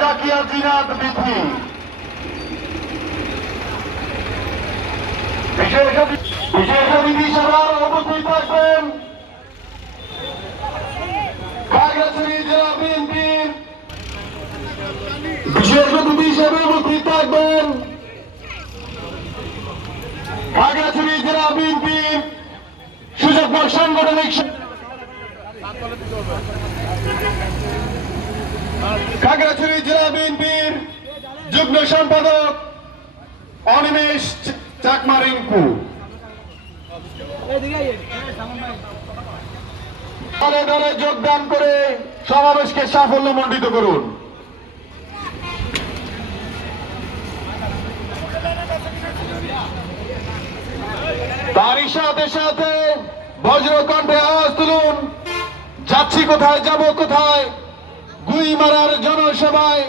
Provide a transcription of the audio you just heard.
জাকিয়া জিনাত বিধি। বিশেষ অতিথি- সভার উপস্থিত থাকবেন খাগড়াছড়ি জেলা বিএনপির বিশেষ অতিথি হিসেবে উপস্থিত থাকবেন খাগড়াছড়ি জেলা বিএনপির সুযোগ্য সাংগঠনিক খাগড়াছড়ি জেলা বিএনপির যুগ্ম সম্পাদক অনিমেষ চাকমা রিঙ্কু দলে দলে যোগদান করে সমাবেশকে সাফল্য মণ্ডিত করুন। তারই সাথে সাথে বজ্রকণ্ঠে আওয়াজ তুলুন। যাচ্ছি কোথায়, যাব কোথায়? গুই মারার জনসভায়